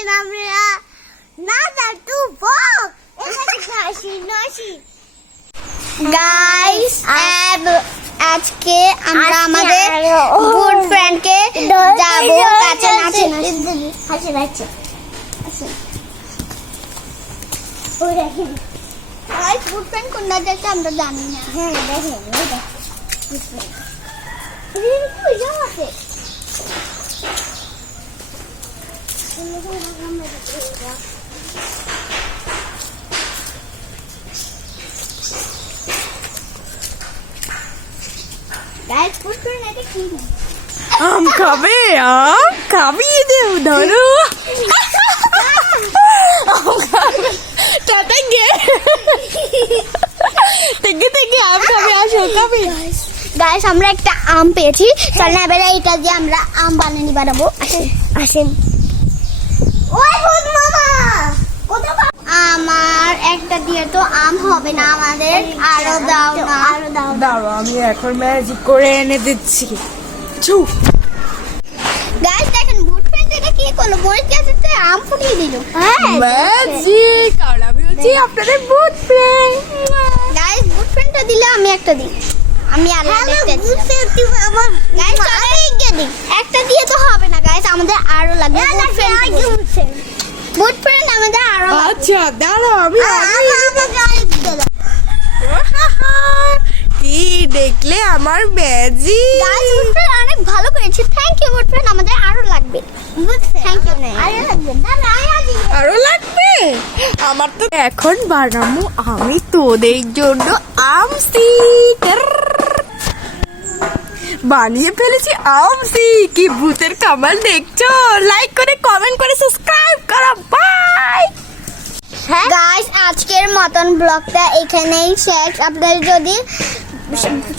আছেন আমরা না দাদু বক এখানে নাসি গাইস আজকে আমরা আমাদের গুড ফ্রেন্ডকে যাব কাছে নাচে হাসি ওই দেখেন গাইস গুড ফ্রেন্ড কোন যাচ্ছে আমরা জানি না। হ্যাঁ দেখেন ওই দেখেন গুড ফ্রেন্ড এই কই যাচ্ছে গাইস গুড ফ্রেন্ড এটা কি আম খাবে দেও ধরো টাটা গে থেকে আম খাবে আসো খাবে। গাইস আমরা একটা আম পেয়েছি, চল না এবারে এটা দিয়ে আমরা আম বানাবো। আসেন ওই ভূত মামা আমার একটা দিয়ে তো আম হবে না, আমাদের আরো দাও না। দাঁড়ো আমি এখন ম্যাজিক করে এনে দিচ্ছি। গাইস দেখেন গুড ফ্রেন্ড এটা কি করলো, মরিচ গাছেতে আম ফুটিয়ে দিল। ম্যাজিক আর আমি হচ্ছি আপনাদের গুড ফ্রেন্ড। গাইস গুড ফ্রেন্ডটা দিলে আমি একটা দিই, আমি আর একটা দিই। আমার গাইস একটা দিয়ে তো হবে না গাইস, আমাদের আরো লাগবে গুড ফ্রেন্ড আমাদের আরো লাগবে। আচ্ছা দাঁড়াও আমি কি দেখলে আমার ম্যাজিক। গাইস গুড ফ্রেন্ড অনেক ভালো করেছে, থ্যাংক ইউ গুড ফ্রেন্ড, আমাদের আরো লাগবে। থ্যাংক ইউ আরো লাগবে আরো লাগবে। আমার তো এখন বানাবো আমি তোদের জন্য আমসি বানিয়ে ফেলেছি। আমসি কি ভূতের কামাল দেখছো, লাইক করে কমেন্ট করে সাবস্ক্রাইব করো। বাই গাইস আজকের মতন ব্লগটা এখানেই শেষ। আপনাদের যদি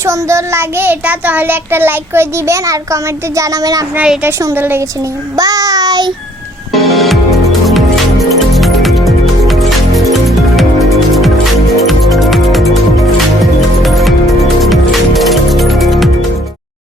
সুন্দর লাগে এটা তাহলে একটা লাইক করে দিবেন আর কমেন্টে জানাবেন আপনার এটা সুন্দর লেগেছে নি। বাই।